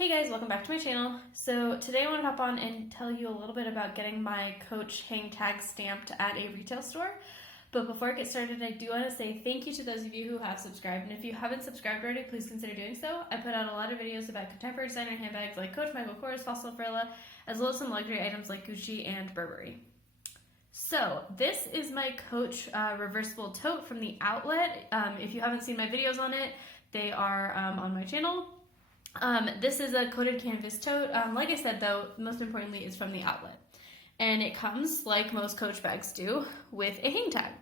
Hey guys, welcome back to my channel. So today I want to hop on and tell you a little bit about getting my Coach Hangtag stamped at a retail store. But before I get started, I do want to say thank you to those of you who have subscribed. And if you haven't subscribed already, please consider doing so. I put out a lot of videos about contemporary designer handbags like Coach, Michael Kors, Fossil Ferrella, as well as some luxury items like Gucci and Burberry. So this is my Coach Reversible Tote from the Outlet. If you haven't seen my videos on it, they are on my channel. This is a coated canvas tote. Like I said though, most importantly is from the Outlet. And it comes, like most Coach bags do, with a hang tag.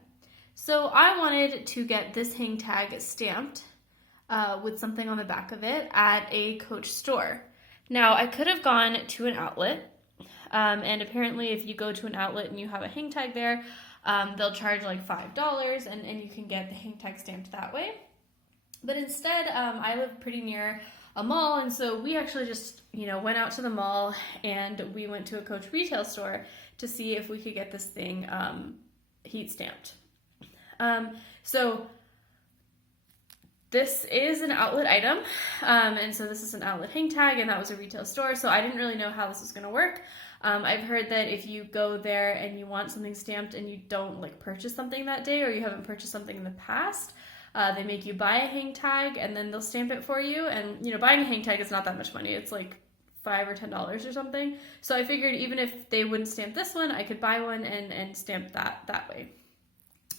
So I wanted to get this hang tag stamped with something on the back of it at a Coach store. Now I could have gone to an outlet, and apparently if you go to an outlet and you have a hang tag there, they'll charge like $5 and you can get the hang tag stamped that way. But instead, I live pretty near a mall, and so we actually just, went out to the mall and we went to a Coach retail store to see if we could get this thing heat stamped. So this is an outlet item, and so this is an outlet hang tag, and that was a retail store, so I didn't really know how this was going to work. I've heard that if you go there and you want something stamped and you don't purchase something that day, or you haven't purchased something in the past, they make you buy a hang tag and then they'll stamp it for you. And, buying a hang tag is not that much money. It's like $5 or $10 or something. So I figured even if they wouldn't stamp this one, I could buy one and stamp that way.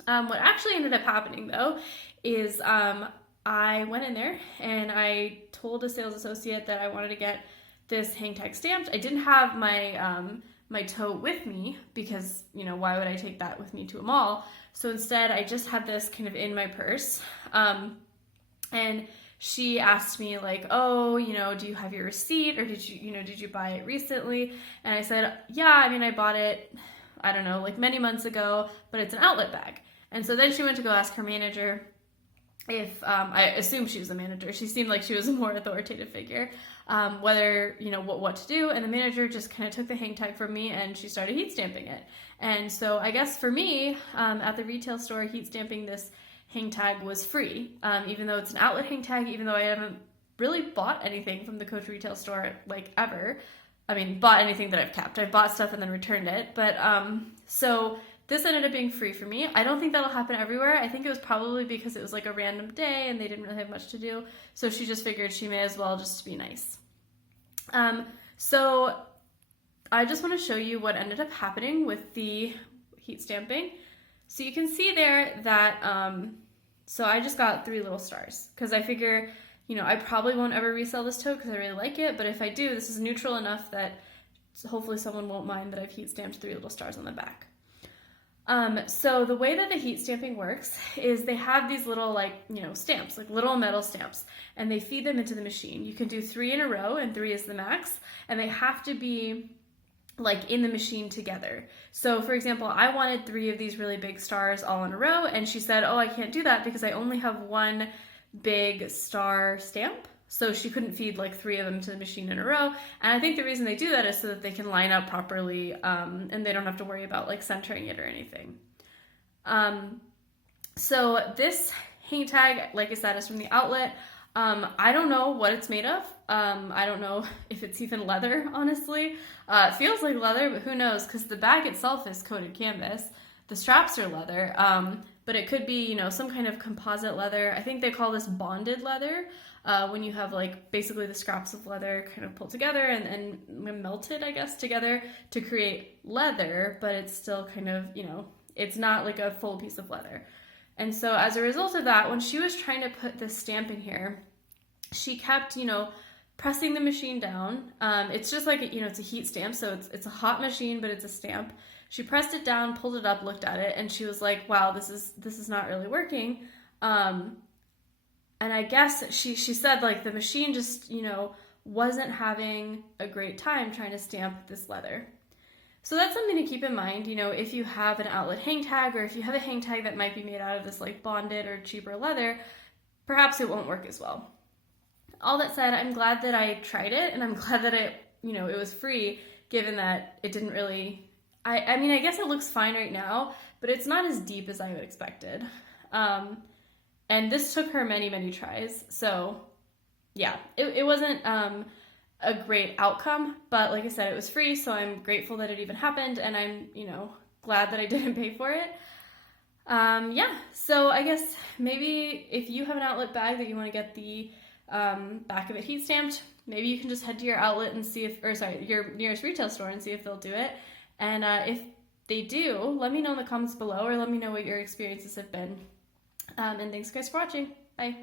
What actually ended up happening though is I went in there and I told a sales associate that I wanted to get this hang tag stamped. I didn't have my tote with me because, why would I take that with me to a mall? So instead, I just had this kind of in my purse. And she asked me oh, do you have your receipt, or did you buy it recently? And I said, yeah, I bought it, I don't know, many months ago, but it's an outlet bag. And so then she went to go ask her manager if, I assume she was a manager, she seemed like she was a more authoritative figure, whether, what to do. And the manager just kind of took the hang tag from me and she started heat stamping it. And so I guess for me, at the retail store, heat stamping this hang tag was free, even though it's an outlet hang tag, even though I haven't really bought anything from the Coach retail store, ever. Bought anything that I've kept. I've bought stuff and then returned it. But, so this ended up being free for me. I don't think that'll happen everywhere. I think it was probably because it was a random day and they didn't really have much to do. So she just figured she may as well just be nice. So I just want to show you what ended up happening with the heat stamping. So you can see there that, so I just got 3 little stars because I figure, I probably won't ever resell this tote because I really like it. But if I do, this is neutral enough that hopefully someone won't mind that I've heat stamped 3 little stars on the back. So the way that the heat stamping works is they have these little stamps, little metal stamps, and they feed them into the machine. You can do 3 in a row, and 3 is the max, and they have to be in the machine together. So for example, I wanted 3 of these really big stars all in a row, and she said, oh, I can't do that because I only have 1 big star stamp. So she couldn't feed 3 of them to the machine in a row. And I think the reason they do that is so that they can line up properly, and they don't have to worry about centering it or anything. So this hang tag, like I said, is from the Outlet. I don't know what it's made of. I don't know if it's even leather, honestly. It feels like leather, but who knows? Because the bag itself is coated canvas. The straps are leather, but it could be, some kind of composite leather. I think they call this bonded leather. When you have basically the scraps of leather kind of pulled together and melted, I guess, together to create leather, but it's still kind of, it's not a full piece of leather. And so as a result of that, when she was trying to put this stamp in here, she kept, pressing the machine down. It's just it's a heat stamp, so it's a hot machine, but it's a stamp. She pressed it down, pulled it up, looked at it, and she was like, wow, this is not really working. And I guess she said the machine just, wasn't having a great time trying to stamp this leather. So that's something to keep in mind, if you have an outlet hang tag, or if you have a hang tag that might be made out of this bonded or cheaper leather, perhaps it won't work as well. All that said, I'm glad that I tried it, and I'm glad that it was free, given that it didn't really, I guess it looks fine right now, but it's not as deep as I would expected. And this took her many, many tries. So yeah, it wasn't a great outcome, but like I said, it was free, so I'm grateful that it even happened, and I'm, glad that I didn't pay for it. Yeah, so I guess maybe if you have an outlet bag that you want to get the back of it heat stamped, maybe you can just head to your outlet and see your nearest retail store and see if they'll do it. And if they do, let me know in the comments below, or let me know what your experiences have been. And thanks guys for watching. Bye.